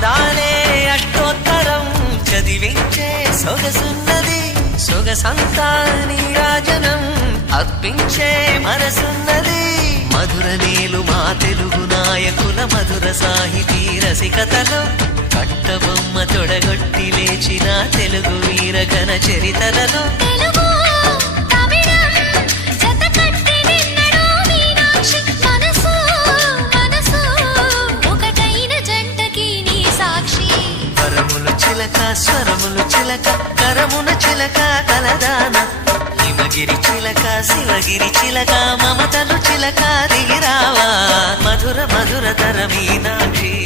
అందాలే అష్టోత్తరం చదివించే సొగసున్నది సొగసంతా నీరాజనం అర్పించే మనసున్నది మధుర నీలు మా తెలుగు నాయకుల మధుర సాహితీ రసికతలో కట్టబొమ్మ తొడగొట్టి లేచిన తెలుగు వీర ఘన చరితలలో స్వరములు చిలక కరమున చిలక కలదాన హిమగిరి చిలక శివగిరి చిలక మమతలు చిలక దిగిరావా మధుర మధుర తర మీనాక్షి